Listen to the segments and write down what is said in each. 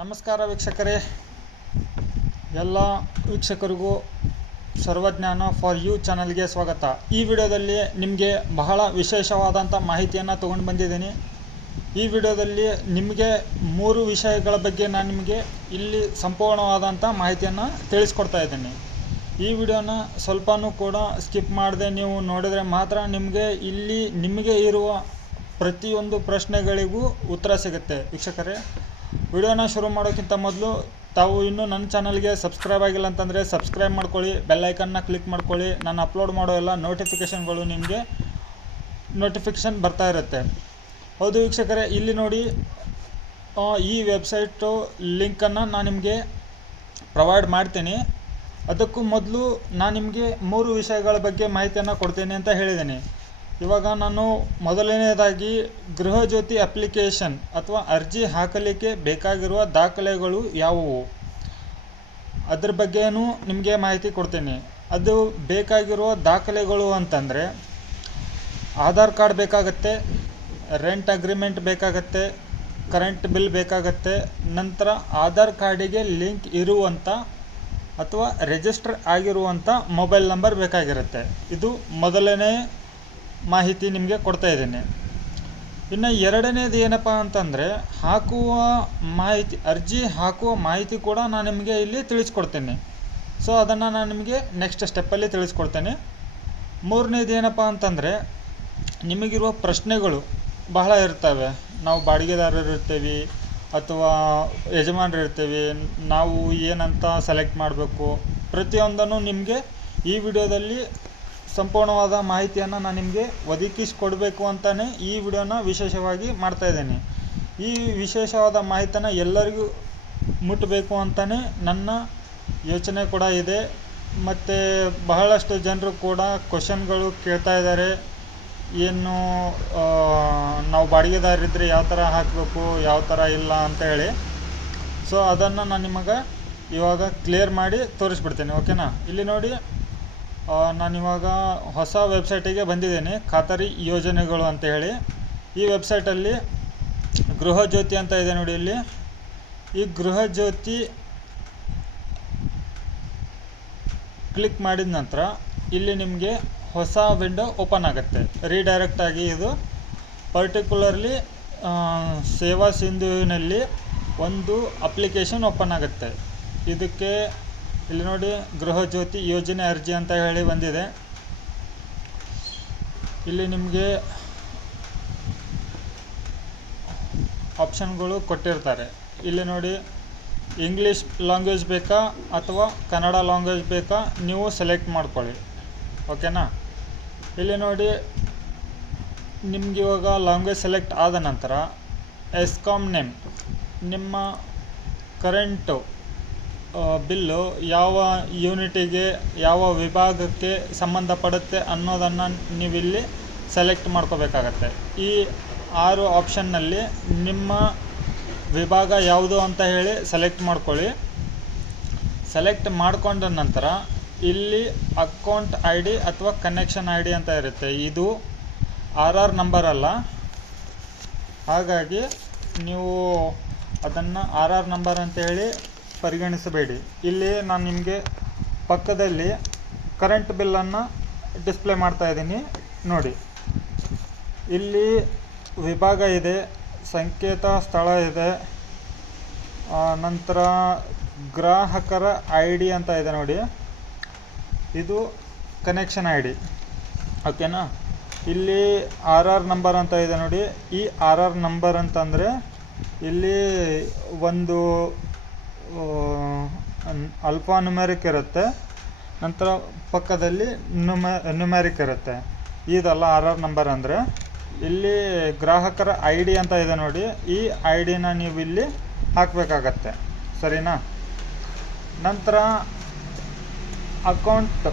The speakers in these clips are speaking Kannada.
ನಮಸ್ಕಾರ ವೀಕ್ಷಕರೇ, ಎಲ್ಲ ವೀಕ್ಷಕರಿಗೂ ಸರ್ವಜ್ಞಾನ ಫಾರ್ ಯು ಚಾನಲ್ಗೆ ಸ್ವಾಗತ. ಈ ವಿಡಿಯೋದಲ್ಲಿ ನಿಮಗೆ ಬಹಳ ವಿಶೇಷವಾದಂಥ ಮಾಹಿತಿಯನ್ನು ತೊಗೊಂಡು ಬಂದಿದ್ದೀನಿ. ಈ ವಿಡಿಯೋದಲ್ಲಿ ನಿಮಗೆ 3 ವಿಷಯಗಳ ಬಗ್ಗೆ ನಾನು ನಿಮಗೆ ಇಲ್ಲಿ ಸಂಪೂರ್ಣವಾದಂಥ ಮಾಹಿತಿಯನ್ನು ತಿಳಿಸ್ಕೊಡ್ತಾ ಇದ್ದೀನಿ. ಈ ವಿಡಿಯೋನ ಸ್ವಲ್ಪನೂ ಕೂಡ ಸ್ಕಿಪ್ ಮಾಡದೆ ನೀವು ನೋಡಿದರೆ ಮಾತ್ರ ನಿಮಗೆ ಇರುವ ಪ್ರತಿಯೊಂದು ಪ್ರಶ್ನೆಗಳಿಗೂ ಉತ್ತರ ಸಿಗುತ್ತೆ. ವೀಕ್ಷಕರೇ, ವಿಡಿಯೋನ ಶುರು ಮಾಡೋಕ್ಕಿಂತ ಮೊದಲು ತಾವು ಇನ್ನೂ ನನ್ನ ಚಾನಲ್ಗೆ ಸಬ್ಸ್ಕ್ರೈಬ್ ಆಗಿಲ್ಲ ಅಂತಂದರೆ ಸಬ್ಸ್ಕ್ರೈಬ್ ಮಾಡ್ಕೊಳ್ಳಿ, ಬೆಲ್ಲೈಕನ್ನ ಕ್ಲಿಕ್ ಮಾಡ್ಕೊಳ್ಳಿ. ನಾನು ಅಪ್ಲೋಡ್ ಮಾಡೋ ಎಲ್ಲ ನೋಟಿಫಿಕೇಷನ್ಗಳು ನಿಮಗೆ ನೋಟಿಫಿಕೇಷನ್ ಬರ್ತಾ ಇರುತ್ತೆ. ಹೌದು ವೀಕ್ಷಕರೇ, ಇಲ್ಲಿ ನೋಡಿ, ಈ ವೆಬ್ಸೈಟು ಲಿಂಕನ್ನು ನಾನು ನಿಮಗೆ ಪ್ರೊವೈಡ್ ಮಾಡ್ತೀನಿ. ಅದಕ್ಕೂ ಮೊದಲು ನಾನು ನಿಮಗೆ 3 ವಿಷಯಗಳ ಬಗ್ಗೆ ಮಾಹಿತಿಯನ್ನು ಕೊಡ್ತೀನಿ ಅಂತ ಹೇಳಿದ್ದೀನಿ. ಇವಾಗ ನಾನು ಮೊದಲನೇದಾಗಿ ಗೃಹಜ್ಯೋತಿ ಅಪ್ಲಿಕೇಶನ್ ಅಥವಾ ಅರ್ಜಿ ಹಾಕಲಿಕ್ಕೆ ಬೇಕಾಗಿರುವ ದಾಖಲೆಗಳು ಯಾವುವು ಅದ್ರ ಬಗ್ಗೆನೂ ನಿಮಗೆ ಮಾಹಿತಿ ಕೊಡ್ತೀನಿ. ಅದು ಬೇಕಾಗಿರುವ ದಾಖಲೆಗಳು ಅಂತಂದರೆ ಆಧಾರ್ ಕಾರ್ಡ್ ಬೇಕಾಗತ್ತೆ, ರೆಂಟ್ ಅಗ್ರಿಮೆಂಟ್ ಬೇಕಾಗತ್ತೆ, ಕರೆಂಟ್ ಬಿಲ್ ಬೇಕಾಗತ್ತೆ, ನಂತರ ಆಧಾರ್ ಕಾರ್ಡಿಗೆ ಲಿಂಕ್ ಇರುವಂಥ ಅಥವಾ ರಿಜಿಸ್ಟರ್ ಆಗಿರುವಂಥ ಮೊಬೈಲ್ ನಂಬರ್ ಬೇಕಾಗಿರುತ್ತೆ. ಇದು ಮೊದಲನೇ ಮಾಹಿತಿ ನಿಮಗೆ ಕೊಡ್ತಾ ಇದ್ದೀನಿ. ಇನ್ನು ಎರಡನೇದು ಏನಪ್ಪ ಅಂತಂದರೆ ಅರ್ಜಿ ಹಾಕುವ ಮಾಹಿತಿ ಕೂಡ ನಾನು ನಿಮಗೆ ಇಲ್ಲಿ ತಿಳಿಸ್ಕೊಡ್ತೀನಿ. ಸೊ ಅದನ್ನು ನಾನು ನಿಮಗೆ ನೆಕ್ಸ್ಟ್ ಸ್ಟೆಪ್ಪಲ್ಲಿ ತಿಳಿಸ್ಕೊಡ್ತೇನೆ. ಮೂರನೇದು ಏನಪ್ಪ ಅಂತಂದರೆ ನಿಮಗಿರುವ ಪ್ರಶ್ನೆಗಳು ಬಹಳ ಇರ್ತವೆ. ನಾವು ಬಾಡಿಗೆದಾರರು ಇರ್ತೀವಿ ಅಥವಾ ಯಜಮಾನರು ಇರ್ತೀವಿ, ನಾವು ಏನಂತ ಸೆಲೆಕ್ಟ್ ಮಾಡಬೇಕು, ಪ್ರತಿಯೊಂದನ್ನು ನಿಮಗೆ ಈ ವಿಡಿಯೋದಲ್ಲಿ ಸಂಪೂರ್ಣವಾದ ಮಾಹಿತಿಯನ್ನು ನಾನು ನಿಮಗೆ ಒದಗಿಸಿಕೊಡಬೇಕು ಅಂತಲೇ ಈ ವಿಡಿಯೋನ ವಿಶೇಷವಾಗಿ ಮಾಡ್ತಾಯಿದ್ದೀನಿ. ಈ ವಿಶೇಷವಾದ ಮಾಹಿತಿನ ಎಲ್ಲರಿಗೂ ಮುಟ್ಟಬೇಕು ಅಂತಲೇ ನನ್ನ ಯೋಚನೆ ಕೂಡ ಇದೆ. ಮತ್ತು ಬಹಳಷ್ಟು ಜನರು ಕೂಡ ಕ್ವಶನ್ಗಳು ಕೇಳ್ತಾ ಇದ್ದಾರೆ, ಏನು ನಾವು ಬಾಡಿಗೆದಾರರಿದ್ದರೆ ಯಾವ ಥರ ಹಾಕಬೇಕು, ಯಾವ ಥರ ಇಲ್ಲ ಅಂತ ಹೇಳಿ. ಸೊ ಅದನ್ನು ನಾನು ನಿಮಗೆ ಇವಾಗ ಕ್ಲಿಯರ್ ಮಾಡಿ ತೋರಿಸ್ಬಿಡ್ತೀನಿ, ಓಕೆನಾ. ಇಲ್ಲಿ ನೋಡಿ, ನಾನಿವಾಗ ಹೊಸ ವೆಬ್ಸೈಟಿಗೆ ಬಂದಿದ್ದೇನೆ, ಖಾತರಿ ಯೋಜನೆಗಳು ಅಂತ ಹೇಳಿ. ಈ ವೆಬ್ಸೈಟಲ್ಲಿ ಗೃಹಜ್ಯೋತಿ ಅಂತ ಇದೆ ನೋಡಿ. ಇಲ್ಲಿ ಈ ಗೃಹಜ್ಯೋತಿ ಕ್ಲಿಕ್ ಮಾಡಿದ ನಂತರ ಇಲ್ಲಿ ನಿಮಗೆ ಹೊಸ ವಿಂಡೋ ಓಪನ್ ಆಗುತ್ತೆ. ರೀಡೈರೆಕ್ಟ್ ಆಗಿ ಇದು ಪರ್ಟಿಕ್ಯುಲರ್ಲಿ ಸೇವಾ ಸಿಂಧುವಿನಲ್ಲಿ ಒಂದು ಅಪ್ಲಿಕೇಶನ್ ಓಪನ್ ಆಗುತ್ತೆ. ಇದಕ್ಕೆ ಇಲ್ಲಿ ನೋಡಿ, ಗೃಹಜ್ಯೋತಿ ಯೋಜನೆ ಅರ್ಜಿ ಅಂತ ಹೇಳಿ ಬಂದಿದೆ. ಇಲ್ಲಿ ನಿಮಗೆ ಆಪ್ಷನ್ಗಳು ಕೊಟ್ಟಿರ್ತಾರೆ. ಇಲ್ಲಿ ನೋಡಿ, ಇಂಗ್ಲೀಷ್ ಲ್ಯಾಂಗ್ವೇಜ್ ಬೇಕಾ ಅಥವಾ ಕನ್ನಡ ಲ್ಯಾಂಗ್ವೇಜ್ ಬೇಕಾ ನೀವು ಸೆಲೆಕ್ಟ್ ಮಾಡ್ಕೊಳ್ಳಿ, ಓಕೆನಾ. ಇಲ್ಲಿ ನೋಡಿ, ನಿಮ್ಗೆ ಇವಾಗ ಲ್ಯಾಂಗ್ವೇಜ್ ಸೆಲೆಕ್ಟ್ ಆದ ನಂತರ ಎಸ್ಕಾಮ್ ನೇಮ್, ನಿಮ್ಮ ಕರೆಂಟು ಬಿಲ್ಲು ಯಾವ ಯೂನಿಟಿಗೆ ಯಾವ ವಿಭಾಗಕ್ಕೆ ಸಂಬಂಧಪಡುತ್ತೆ ಅನ್ನೋದನ್ನು ನೀವಿಲ್ಲಿ ಸೆಲೆಕ್ಟ್ ಮಾಡ್ಕೋಬೇಕಾಗತ್ತೆ. ಈ 6 ಆಪ್ಷನ್ನಲ್ಲಿ ನಿಮ್ಮ ವಿಭಾಗ ಯಾವುದು ಅಂತ ಹೇಳಿ ಸೆಲೆಕ್ಟ್ ಮಾಡ್ಕೊಳ್ಳಿ. ಸೆಲೆಕ್ಟ್ ಮಾಡಿಕೊಂಡ ನಂತರ ಇಲ್ಲಿ ಅಕೌಂಟ್ ಐ ಡಿ ಅಥವಾ ಕನೆಕ್ಷನ್ ಐ ಡಿ ಅಂತ ಇರುತ್ತೆ. ಇದು RR ನಂಬರ್ ಅಲ್ಲ, ಹಾಗಾಗಿ ನೀವು ಅದನ್ನು RR ನಂಬರ್ ಅಂತ ಹೇಳಿ ಪರಿಗಣಿಸಬೇಡಿ. ಇಲ್ಲಿ ನಾನು ನಿಮಗೆ ಪಕ್ಕದಲ್ಲಿ ಕರೆಂಟ್ ಬಿಲ್ಲನ್ನು ಡಿಸ್ಪ್ಲೇ ಮಾಡ್ತಾ ಇದ್ದೀನಿ ನೋಡಿ. ಇಲ್ಲಿ ವಿಭಾಗ ಇದೆ, ಸಂಕೇತ ಸ್ಥಳ ಇದೆ, ನಂತರ ಗ್ರಾಹಕರ ಐ ಡಿ ಅಂತ ಇದೆ ನೋಡಿ. ಇದು ಕನೆಕ್ಷನ್ ಐ ಡಿ, ಓಕೆನಾ. ಇಲ್ಲಿ RR ನಂಬರ್ ಅಂತ ಇದೆ ನೋಡಿ. ಈ RR ನಂಬರ್ ಅಂತಂದರೆ ಇಲ್ಲಿ ಒಂದು ಅಲ್ಫಾ ನ್ಯೂಮೆರಿಕ್ ಇರುತ್ತೆ, ನಂತರ ಪಕ್ಕದಲ್ಲಿ ನ್ಯೂಮೆರಿಕ್ ಇರುತ್ತೆ. ಇದಲ್ಲ RR ನಂಬರ್ ಅಂದರೆ. ಇಲ್ಲಿ ಗ್ರಾಹಕರ ಐ ಡಿ ಅಂತ ಇದೆ ನೋಡಿ. ಈ ಐ ಡಿನ ನೀವು ಇಲ್ಲಿ ಹಾಕಬೇಕಾಗತ್ತೆ, ಸರಿನಾ. ನಂತರ account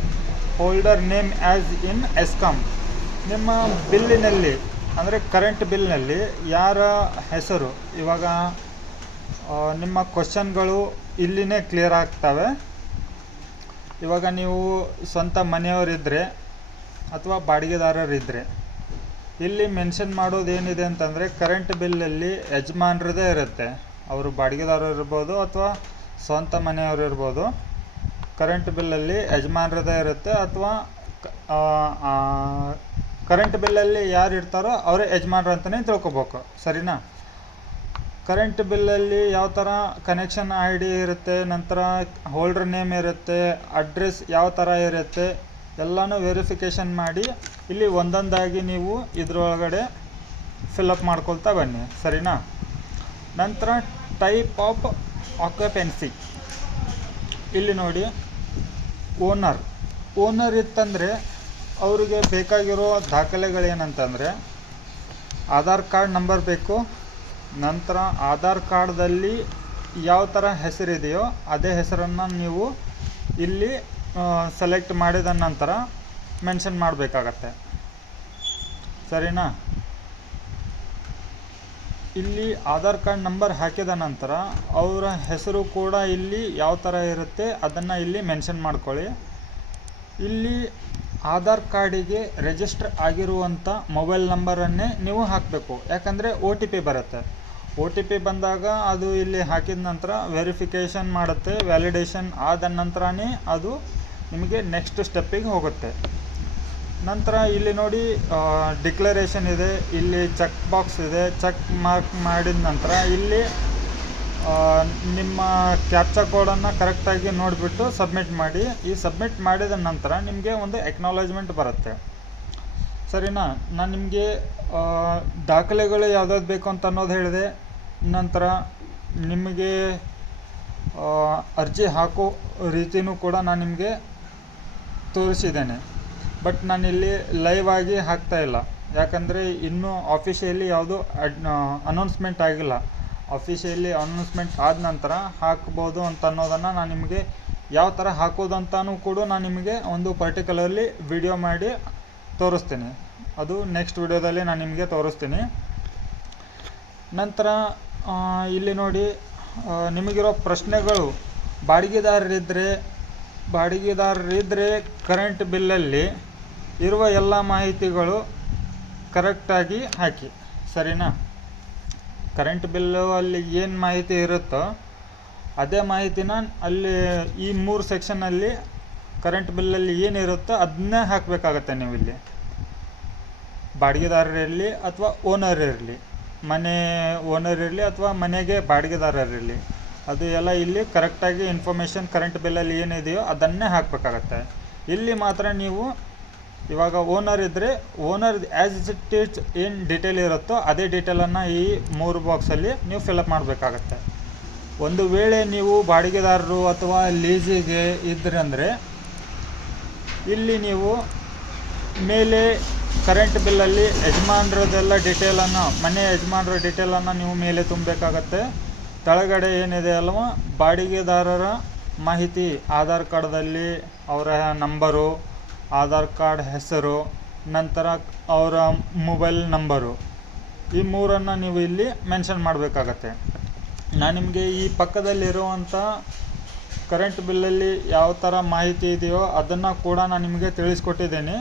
holder name as in ESCOM, ನಿಮ್ಮ ಬಿಲ್ಲಿನಲ್ಲಿ ಅಂದರೆ ಕರೆಂಟ್ ಬಿಲ್ನಲ್ಲಿ ಯಾರ ಹೆಸರು, ಇವಾಗ ನಿಮ್ಮ ಕ್ವಶನ್ಗಳು ಇಲ್ಲಿನೇ ಕ್ಲಿಯರ್ ಆಗ್ತವೆ. ಇವಾಗ ನೀವು ಸ್ವಂತ ಮನೆಯವರಿದ್ದರೆ ಅಥವಾ ಬಾಡಿಗೆದಾರರಿದ್ದರೆ ಇಲ್ಲಿ ಮೆನ್ಷನ್ ಮಾಡೋದು ಏನಿದೆ ಅಂತಂದರೆ ಕರೆಂಟ್ ಬಿಲ್ಲಲ್ಲಿ ಯಜಮಾನ್ರದೇ ಇರುತ್ತೆ. ಅವರು ಬಾಡಿಗೆದಾರರು ಇರ್ಬೋದು ಅಥವಾ ಸ್ವಂತ ಮನೆಯವರು ಇರ್ಬೋದು. ಕರೆಂಟ್ ಬಿಲ್ಲಲ್ಲಿ ಯಜಮಾನ್ರದ್ದೇ ಇರುತ್ತೆ ಅಥವಾ ಕರೆಂಟ್ ಬಿಲ್ಲಲ್ಲಿ ಯಾರು ಇರ್ತಾರೋ ಅವರೇ ಯಜಮಾನ್ರು ಅಂತಲೇ ತಿಳ್ಕೊಬೇಕು, ಸರಿನಾ. ಕರೆಂಟ್ ಬಿಲ್ಲಲ್ಲಿ ಯಾವ ಥರ ಕನೆಕ್ಷನ್ ಐ ಡಿ ಇರುತ್ತೆ, ನಂತರ ಹೋಲ್ಡರ್ ನೇಮ್ ಇರುತ್ತೆ, ಅಡ್ರೆಸ್ ಯಾವ ಥರ ಇರುತ್ತೆ ಎಲ್ಲನೂ ವೆರಿಫಿಕೇಷನ್ ಮಾಡಿ ಇಲ್ಲಿ ಒಂದೊಂದಾಗಿ ನೀವು ಇದರೊಳಗಡೆ ಫಿಲಪ್ ಮಾಡ್ಕೊಳ್ತಾ ಬನ್ನಿ, ಸರಿನಾ. ನಂತರ ಟೈಪ್ ಆಫ್ ಆಕ್ಯುಪೆನ್ಸಿ, ಇಲ್ಲಿ ನೋಡಿ ಓನರ್ ಇತ್ತಂದರೆ ಅವರಿಗೆ ಬೇಕಾಗಿರೋ ದಾಖಲೆಗಳೇನಂತಂದರೆ ಆಧಾರ್ ಕಾರ್ಡ್ ನಂಬರ್ ಬೇಕು. ನಂತರ ಆಧಾರ್ ಕಾರ್ಡ್ದಲ್ಲಿ ಯಾವ ಥರ ಹೆಸರಿದೆಯೋ ಅದೇ ಹೆಸರನ್ನು ನೀವು ಇಲ್ಲಿ ಸೆಲೆಕ್ಟ್ ಮಾಡಿದ ನಂತರ ಮೆನ್ಷನ್ ಮಾಡಬೇಕಾಗತ್ತೆ, ಸರಿನಾ. ಇಲ್ಲಿ ಆಧಾರ್ ಕಾರ್ಡ್ ನಂಬರ್ ಹಾಕಿದ ನಂತರ ಅವರ ಹೆಸರು ಕೂಡ ಇಲ್ಲಿ ಯಾವ ಥರ ಇರುತ್ತೆ ಅದನ್ನು ಇಲ್ಲಿ ಮೆನ್ಷನ್ ಮಾಡ್ಕೊಳ್ಳಿ. ಇಲ್ಲಿ ಆಧಾರ್ ಕಾರ್ಡಿಗೆ ರಿಜಿಸ್ಟರ್ ಆಗಿರುವಂಥ ಮೊಬೈಲ್ ನಂಬರನ್ನೇ ನೀವು ಹಾಕಬೇಕು, ಯಾಕಂದರೆ OTP ಬರುತ್ತೆ. OTP ಬಂದಾಗ ಅದು ಇಲ್ಲಿ ಹಾಕಿದ ನಂತರ ವೆರಿಫಿಕೇಷನ್ ಮಾಡುತ್ತೆ, ವ್ಯಾಲಿಡೇಷನ್ ಆದ ನಂತರನೇ ಅದು ನಿಮಗೆ ನೆಕ್ಸ್ಟ್ ಸ್ಟೆಪ್ಪಿಗೆ ಹೋಗುತ್ತೆ. ನಂತರ ಇಲ್ಲಿ ನೋಡಿ ಡಿಕ್ಲರೇಷನ್ ಇದೆ, ಇಲ್ಲಿ ಚೆಕ್ ಬಾಕ್ಸ್ ಇದೆ. ಚೆಕ್ ಮಾರ್ಕ್ ಮಾಡಿದ ನಂತರ ಇಲ್ಲಿ ನಿಮ್ಮ ಕ್ಯಾಪ್ಚಾ ಕೋಡನ್ನು ಕರೆಕ್ಟಾಗಿ ನೋಡಿಬಿಟ್ಟು ಸಬ್ಮಿಟ್ ಮಾಡಿ. ಈ ಸಬ್ಮಿಟ್ ಮಾಡಿದ ನಂತರ ನಿಮಗೆ ಒಂದು ಎಕ್ನಾಲೇಜ್ಮೆಂಟ್ ಬರುತ್ತೆ, ಸರಿನಾ. ನಾನು ನಿಮಗೆ ದಾಖಲೆಗಳು ಯಾವ್ದಾದ್ರು ಬೇಕು ಅಂತ ಅನ್ನೋದು ಹೇಳಿದೆ. ನಂತರ ನಿಮಗೆ ಅರ್ಜಿ ಹಾಕೋ ರೀತಿಯೂ ಕೂಡ ನಾನು ನಿಮಗೆ ತೋರಿಸಿದ್ದೇನೆ. ಬಟ್ ನಾನಿಲ್ಲಿ ಲೈವ್ ಆಗಿ ಹಾಕ್ತಾಯಿಲ್ಲ, ಯಾಕಂದರೆ ಇನ್ನೂ ಆಫಿಷಿಯಲಿ ಯಾವುದು ಅನೌನ್ಸ್ಮೆಂಟ್ ಆಗಿಲ್ಲ. ಆಫಿಷಿಯಲಿ ಅನೌನ್ಸ್ಮೆಂಟ್ ಆದ ನಂತರ ಹಾಕ್ಬೋದು ಅಂತ ಅನ್ನೋದನ್ನು ನಾನು ನಿಮಗೆ ಯಾವ ಥರ ಹಾಕೋದು ಅಂತಲೂ ಕೂಡ ನಾನು ನಿಮಗೆ ಒಂದು ಪರ್ಟಿಕ್ಯುಲರ್ಲಿ ವಿಡಿಯೋ ಮಾಡಿ ತೋರಿಸ್ತೀನಿ. ಅದು ನೆಕ್ಸ್ಟ್ ವಿಡಿಯೋದಲ್ಲಿ ನಾನು ನಿಮಗೆ ತೋರಿಸ್ತೀನಿ. ನಂತರ ಇಲ್ಲಿ ನೋಡಿ ನಿಮಗಿರೋ ಪ್ರಶ್ನೆಗಳು, ಬಾಡಿಗೆದಾರರಿದ್ದರೆ ಕರೆಂಟ್ ಬಿಲ್ಲಲ್ಲಿ ಇರುವ ಎಲ್ಲ ಮಾಹಿತಿಗಳು ಕರೆಕ್ಟಾಗಿ ಹಾಕಿ, ಸರಿನಾ. ಕರೆಂಟ್ ಬಿಲ್ಲು ಅಲ್ಲಿ ಏನು ಮಾಹಿತಿ ಇರುತ್ತೋ ಅದೇ ಮಾಹಿತಿನ ಅಲ್ಲಿ ಈ 3 ಸೆಕ್ಷನಲ್ಲಿ ಕರೆಂಟ್ ಬಿಲ್ಲಲ್ಲಿ ಏನಿರುತ್ತೋ ಅದನ್ನೇ ಹಾಕಬೇಕಾಗತ್ತೆ ನೀವು ಇಲ್ಲಿ. ಬಾಡಿಗೆದಾರರಿರಲಿ ಅಥವಾ ಓನರ್ ಇರಲಿ, ಮನೆ ಓನರ್ ಇರಲಿ ಅಥವಾ ಮನೆಗೆ ಬಾಡಿಗೆದಾರರಿರಲಿ, ಅದು ಎಲ್ಲ ಇಲ್ಲಿ ಕರೆಕ್ಟಾಗಿ ಇನ್ಫಾರ್ಮೇಷನ್ ಕರೆಂಟ್ ಬಿಲ್ಲಲ್ಲಿ ಏನಿದೆಯೋ ಅದನ್ನೇ ಹಾಕಬೇಕಾಗತ್ತೆ. ಇಲ್ಲಿ ಮಾತ್ರ ನೀವು ಇವಾಗ ಓನರ್ ಇದ್ದರೆ ಓನರ್ ಆ್ಯಸ್ ಇಟ್ ಈಸ್ ಏನು ಡೀಟೇಲ್ ಇರುತ್ತೋ ಅದೇ ಡೀಟೇಲನ್ನು ಈ 3 ಬಾಕ್ಸಲ್ಲಿ ನೀವು ಫಿಲಪ್ ಮಾಡಬೇಕಾಗತ್ತೆ. ಒಂದು ವೇಳೆ ನೀವು ಬಾಡಿಗೆದಾರರು ಅಥವಾ ಲೀಸಿಗೆ ಇದ್ರಂದರೆ ಇಲ್ಲಿ ನೀವು ಮೇಲೆ ಕರೆಂಟ್ ಬಿಲ್ಲಲ್ಲಿ ಯಜಮಾನ್ರದ್ದೆಲ್ಲ ಡೀಟೇಲನ್ನು, ಮನೆ ಯಜಮಾನ್ರ ಡೀಟೇಲನ್ನು ನೀವು ಮೇಲೆ ತುಂಬಬೇಕಾಗತ್ತೆ. ಕೆಳಗಡೆ ಏನಿದೆ ಅಲ್ವ ಬಾಡಿಗೆದಾರರ ಮಾಹಿತಿ, ಆಧಾರ್ ಕಾರ್ಡ್ದಲ್ಲಿ ಅವರ ನಂಬರು, ಆಧಾರ್ ಕಾರ್ಡ್ ಹೆಸರು, ನಂತರ ಅವರ ಮೊಬೈಲ್ ನಂಬರು, ಈ 3ಅನ್ನು ನೀವು ಇಲ್ಲಿ ಮೆನ್ಷನ್ ಮಾಡಬೇಕಾಗತ್ತೆ. ನಾನು ನಿಮಗೆ ಈ ಪಕ್ಕದಲ್ಲಿರುವಂಥ ಕರೆಂಟ್ ಬಿಲ್ಲಲ್ಲಿ ಯಾವ ಥರ ಮಾಹಿತಿ ಇದೆಯೋ ಅದನ್ನು ಕೂಡ ನಾನು ನಿಮಗೆ ತಿಳಿಸ್ಕೊಟ್ಟಿದ್ದೇನೆ.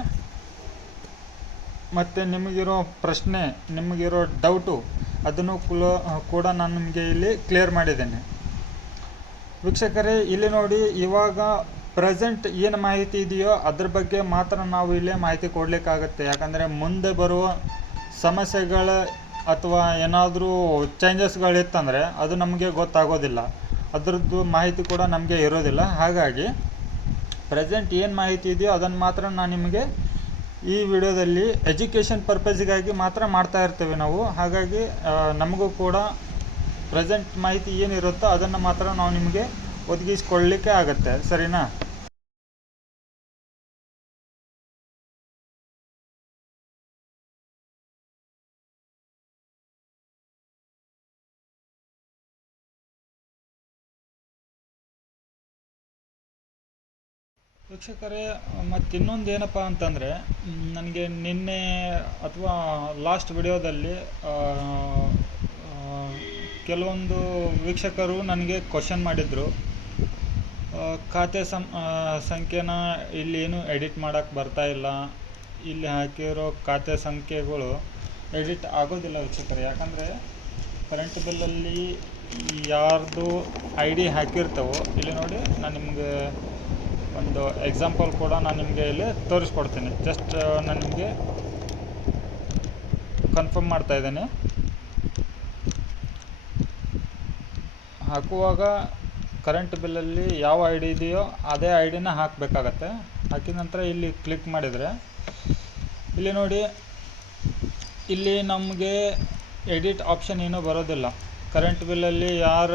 ಮತ್ತು ನಿಮಗಿರೋ ಪ್ರಶ್ನೆ, ನಿಮಗಿರೋ ಡೌಟು ಅದನ್ನು ಕೂಡ ನಾನು ನಿಮಗೆ ಇಲ್ಲಿ ಕ್ಲಿಯರ್ ಮಾಡಿದ್ದೇನೆ. ವೀಕ್ಷಕರೇ, ಇಲ್ಲಿ ನೋಡಿ ಇವಾಗ ಪ್ರೆಸೆಂಟ್ ಏನು ಮಾಹಿತಿ ಇದೆಯೋ ಅದ್ರ ಬಗ್ಗೆ ಮಾತ್ರ ನಾವು ಇಲ್ಲೇ ಮಾಹಿತಿ ಕೊಡಲಿಕ್ಕಾಗತ್ತೆ. ಯಾಕಂದರೆ ಮುಂದೆ ಬರುವ ಸಮಸ್ಯೆಗಳ ಅಥವಾ ಏನಾದರೂ ಚೇಂಜಸ್ಗಳಿತ್ತಂದರೆ ಅದು ನಮಗೆ ಗೊತ್ತಾಗೋದಿಲ್ಲ, ಅದರದ್ದು ಮಾಹಿತಿ ಕೂಡ ನಮಗೆ ಇರೋದಿಲ್ಲ. ಹಾಗಾಗಿ ಪ್ರೆಸೆಂಟ್ ಏನು ಮಾಹಿತಿ ಇದೆಯೋ ಅದನ್ನು ಮಾತ್ರ ನಾನು ನಿಮಗೆ ಈ ವಿಡಿಯೋದಲ್ಲಿ ಎಜುಕೇಷನ್ ಪರ್ಪಸ್ಗಾಗಿ ಮಾತ್ರ ಮಾಡ್ತಾ ಇರ್ತೀವಿ ನಾವು. ಹಾಗಾಗಿ ನಮಗೂ ಕೂಡ ಪ್ರೆಸೆಂಟ್ ಮಾಹಿತಿ ಏನಿರುತ್ತೋ ಅದನ್ನು ಮಾತ್ರ ನಾವು ನಿಮಗೆ ಒದಗಿಸ್ಕೊಳ್ಳಲಿಕ್ಕೆ ಆಗುತ್ತೆ, ಸರಿನಾ. ವೀಕ್ಷಕರೇ, ಮತ್ತು ಇನ್ನೊಂದು ಏನಪ್ಪ ಅಂತಂದರೆ, ನನಗೆ ನಿನ್ನೆ ಅಥವಾ ಲಾಸ್ಟ್ ವಿಡಿಯೋದಲ್ಲಿ ಕೆಲವೊಂದು ವೀಕ್ಷಕರು ನನಗೆ ಕ್ವಶನ್ ಮಾಡಿದರು. ಖಾತೆ ಸಂಖ್ಯೆನ ಇಲ್ಲಿ ಏನು ಎಡಿಟ್ ಮಾಡೋಕ್ಕೆ ಬರ್ತಾಯಿಲ್ಲ, ಇಲ್ಲಿ ಹಾಕಿರೋ ಖಾತೆ ಸಂಖ್ಯೆಗಳು ಎಡಿಟ್ ಆಗೋದಿಲ್ಲ ವೀಕ್ಷಕರೇ. ಯಾಕಂದರೆ ಕರೆಂಟ್ ಬಿಲ್ಲಲ್ಲಿ ಯಾರ್ದು ಐ ಡಿ ಹಾಕಿರ್ತವೋ ಇಲ್ಲಿ ನೋಡಿ, ನಾನು ನಿಮಗೆ ಒಂದು ಎಕ್ಸಾಂಪಲ್ ಕೂಡ ನಾನು ನಿಮಗೆ ಇಲ್ಲಿ ತೋರಿಸ್ಕೊಡ್ತೀನಿ. ಜಸ್ಟ್ ನಾನು ನಿಮಗೆ ಕನ್ಫರ್ಮ್ ಮಾಡ್ತಾ ಇದ್ದೇನೆ. ಹಾಕುವಾಗ ಕರೆಂಟ್ ಬಿಲ್ಲಲ್ಲಿ ಯಾವ ಐ ಡಿ ಇದೆಯೋ ಅದೇ ಐ ಡಿನ ಹಾಕಬೇಕಾಗತ್ತೆ. ಹಾಕಿದ ನಂತರ ಇಲ್ಲಿ ಕ್ಲಿಕ್ ಮಾಡಿದರೆ ಇಲ್ಲಿ ನೋಡಿ, ಇಲ್ಲಿ ನಮಗೆ ಎಡಿಟ್ ಆಪ್ಷನ್ ಏನೂ ಬರೋದಿಲ್ಲ. ಕರೆಂಟ್ ಬಿಲ್ಲಲ್ಲಿ ಯಾರ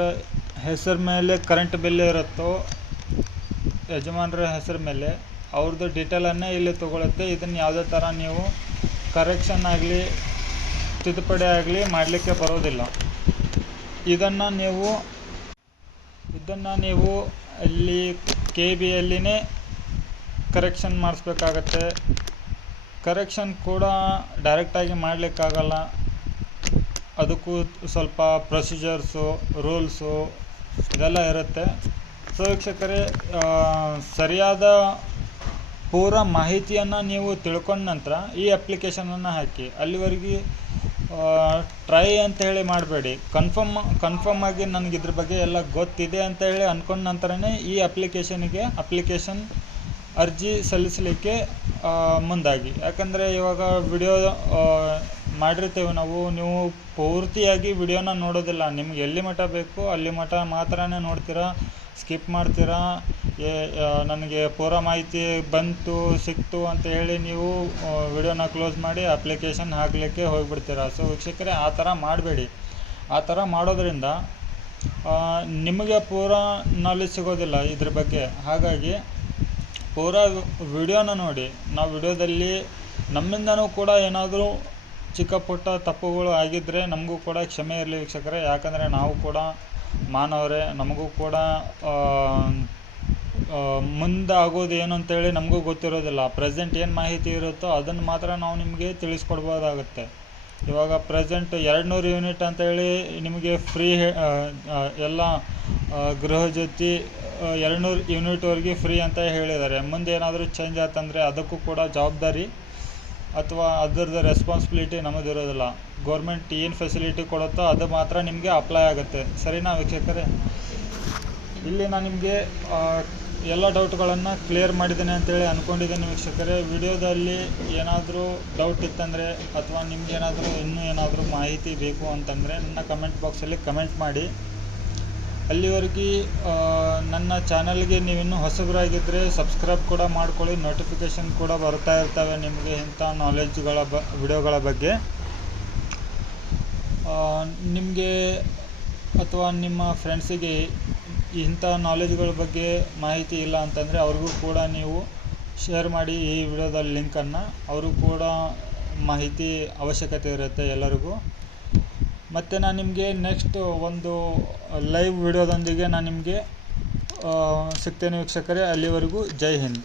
ಹೆಸರ ಮೇಲೆ ಕರೆಂಟ್ ಬಿಲ್ ಇರುತ್ತೋ, ಯಜಮಾನರ ಹೆಸರ ಮೇಲೆ ಅವ್ರದ್ದು ಡೀಟೇಲನ್ನೇ ಇಲ್ಲಿ ತೊಗೊಳುತ್ತೆ. ಇದನ್ನು ಯಾವುದೇ ಥರ ನೀವು ಕರೆಕ್ಷನ್ ಆಗಲಿ ತಿದ್ದುಪಡಿ ಆಗಲಿ ಮಾಡಲಿಕ್ಕೆ ಬರೋದಿಲ್ಲ. ಇದನ್ನು ನೀವು ಅಲ್ಲಿ ಕೆ ಬಿಯಲ್ಲಿನೇ ಕರೆಕ್ಷನ್ ಮಾಡಿಸ್ಬೇಕಾಗತ್ತೆ. ಕರೆಕ್ಷನ್ ಕೂಡ ಡೈರೆಕ್ಟಾಗಿ ಮಾಡಲಿಕ್ಕಾಗಲ್ಲ. ಅದಕ್ಕೂ ಸ್ವಲ್ಪ ಪ್ರೊಸೀಜರ್ಸು, ರೂಲ್ಸು ಇದೆಲ್ಲ ಇರುತ್ತೆ. ಸೊ ವೀಕ್ಷಕರೇ, ಸರಿಯಾದ ಪೂರ ಮಾಹಿತಿಯನ್ನು ನೀವು ತಿಳ್ಕೊಂಡ ನಂತರ ಈ ಅಪ್ಲಿಕೇಶನನ್ನು ಹಾಕಿ. ಅಲ್ಲಿವರೆಗೆ ಟ್ರೈ ಅಂತ ಹೇಳಿ ಮಾಡಬೇಡಿ. ಕನ್ಫರ್ಮ್ ಆಗಿ ನನಗೆ ಇದ್ರ ಬಗ್ಗೆ ಎಲ್ಲ ಗೊತ್ತಿದೆ ಅಂತ ಹೇಳಿ ಅಂದ್ಕೊಂಡ ನಂತರನೇ ಈ ಅಪ್ಲಿಕೇಶನ್ ಅರ್ಜಿ ಸಲ್ಲಿಸಲಿಕ್ಕೆ ಮುಂದಾಗಿ. ಯಾಕಂದರೆ ಇವಾಗ ವಿಡಿಯೋ ಮಾಡಿರ್ತೇವೆ ನೀವು ಪೂರ್ತಿಯಾಗಿ ವಿಡಿಯೋನ ನೋಡೋದಿಲ್ಲ. ನಿಮ್ಗೆ ಎಲ್ಲಿ ಮಟ್ಟ ಬೇಕು ಅಲ್ಲಿ ಮಟ್ಟ ಮಾತ್ರನೇ ನೋಡ್ತೀರಾ, ಸ್ಕಿಪ್ ಮಾಡ್ತೀರಾ. ನನಗೆ ಪೂರ ಮಾಹಿತಿ ಸಿಕ್ತು ಅಂತ ಹೇಳಿ ನೀವು ವಿಡಿಯೋನ ಕ್ಲೋಸ್ ಮಾಡಿ ಅಪ್ಲಿಕೇಶನ್ ಹಾಕಲಿಕ್ಕೆ ಹೋಗಿಬಿಡ್ತೀರಾ. ಸೊ ವೀಕ್ಷಕರೇ, ಆ ಥರ ಮಾಡಬೇಡಿ. ಆ ಥರ ಮಾಡೋದ್ರಿಂದ ನಿಮಗೆ ಪೂರ ನಾಲೆಜ್ ಸಿಗೋದಿಲ್ಲ ಇದ್ರ ಬಗ್ಗೆ. ಹಾಗಾಗಿ ಪೂರ ವಿಡಿಯೋನ ನೋಡಿ. ನಾವು ವಿಡಿಯೋದಲ್ಲಿ ನಮ್ಮಿಂದನೂ ಕೂಡ ಏನಾದರೂ ಚಿಕ್ಕ ಪುಟ್ಟ ತಪ್ಪುಗಳು ಆಗಿದ್ದರೆ ನಮಗೂ ಕೂಡ ಕ್ಷಮೆ ಇರಲಿ ವೀಕ್ಷಕರೇ. ಯಾಕಂದರೆ ನಾವು ಕೂಡ ಮಾನವರೇ, ನಮಗೂ ಕೂಡ ಮುಂದೆ ಆಗೋದು ಏನು ಅಂತೇಳಿ ನಮಗೂ ಗೊತ್ತಿರೋದಿಲ್ಲ. ಪ್ರೆಸೆಂಟ್ ಏನು ಮಾಹಿತಿ ಇರುತ್ತೋ ಅದನ್ನು ಮಾತ್ರ ನಾವು ನಿಮಗೆ ತಿಳಿಸ್ಕೊಡ್ಬೋದಾಗುತ್ತೆ. ಇವಾಗ ಪ್ರೆಸೆಂಟ್ 200 ಯೂನಿಟ್ ಅಂತೇಳಿ ನಿಮಗೆ ಫ್ರೀ ಎಲ್ಲ ಗೃಹ ಜ್ಯೋತಿ 200 ಯೂನಿಟ್ವರೆಗೆ ಫ್ರೀ ಅಂತ ಹೇಳಿದ್ದಾರೆ. ಮುಂದೆ ಏನಾದರೂ ಚೇಂಜ್ ಆಯ್ತಂದರೆ ಅದಕ್ಕೂ ಕೂಡ ಜವಾಬ್ದಾರಿ ಅಥವಾ ಅದರದ್ದು ರೆಸ್ಪಾನ್ಸಿಬಿಲಿಟಿ ನಮ್ಮದಿರೋದಿಲ್ಲ. ಗೌರ್ಮೆಂಟ್ ಏನು ಫೆಸಿಲಿಟಿ ಕೊಡುತ್ತೋ ಅದು ಮಾತ್ರ ನಿಮಗೆ ಅಪ್ಲೈ ಆಗುತ್ತೆ. ಸರಿನಾ ವೀಕ್ಷಕರೇ? ಇಲ್ಲಿ ನಾನು ನಿಮಗೆ ಎಲ್ಲ ಡೌಟ್ಗಳನ್ನು ಕ್ಲಿಯರ್ ಮಾಡಿದ್ದೇನೆ ಅಂತೇಳಿ ಅಂದ್ಕೊಂಡಿದ್ದೇನೆ ವೀಕ್ಷಕರೇ. ವಿಡಿಯೋದಲ್ಲಿ ಏನಾದರೂ ಡೌಟ್ ಇತ್ತಂದರೆ ಅಥವಾ ನಿಮ್ಗೇನಾದರೂ ಇನ್ನೂ ಏನಾದರೂ ಮಾಹಿತಿ ಬೇಕು ಅಂತಂದರೆ ನನ್ನ ಕಮೆಂಟ್ ಬಾಕ್ಸಲ್ಲಿ ಕಮೆಂಟ್ ಮಾಡಿ. ಅಲ್ಲಿವರೆಗೆ ನನ್ನ ಚಾನಲ್ಗೆ ನೀವಿನ್ನೂ ಹೊಸಬರಾಗಿದ್ದರೆ ಸಬ್ಸ್ಕ್ರೈಬ್ ಕೂಡ ಮಾಡ್ಕೊಳ್ಳಿ. ನೋಟಿಫಿಕೇಷನ್ ಕೂಡ ಬರ್ತಾ ಇರ್ತವೆ ನಿಮಗೆ ಇಂಥ ನಾಲೆಜ್ಗಳ ವಿಡಿಯೋಗಳ ಬಗ್ಗೆ. ನಿಮಗೆ ಅಥವಾ ನಿಮ್ಮ ಫ್ರೆಂಡ್ಸಿಗೆ ಇಂಥ ನಾಲೆಜ್ಗಳ ಬಗ್ಗೆ ಮಾಹಿತಿ ಇಲ್ಲ ಅಂತಂದರೆ ಅವ್ರಿಗೂ ಕೂಡ ನೀವು ಶೇರ್ ಮಾಡಿ ಈ ವಿಡಿಯೋದ ಲಿಂಕನ್ನು. ಅವರು ಕೂಡ ಮಾಹಿತಿ ಅವಶ್ಯಕತೆ ಇರುತ್ತೆ ಎಲ್ಲರಿಗೂ. ಮತ್ತು ನಾನು ನಿಮಗೆ ನೆಕ್ಸ್ಟ್ ಒಂದು ಲೈವ್ ವಿಡಿಯೋದೊಂದಿಗೆ ನಾನು ನಿಮಗೆ ಸಿಗ್ತೇನೆ ವೀಕ್ಷಕರೇ. ಅಲ್ಲಿವರೆಗೂ ಜೈ ಹಿಂದ್.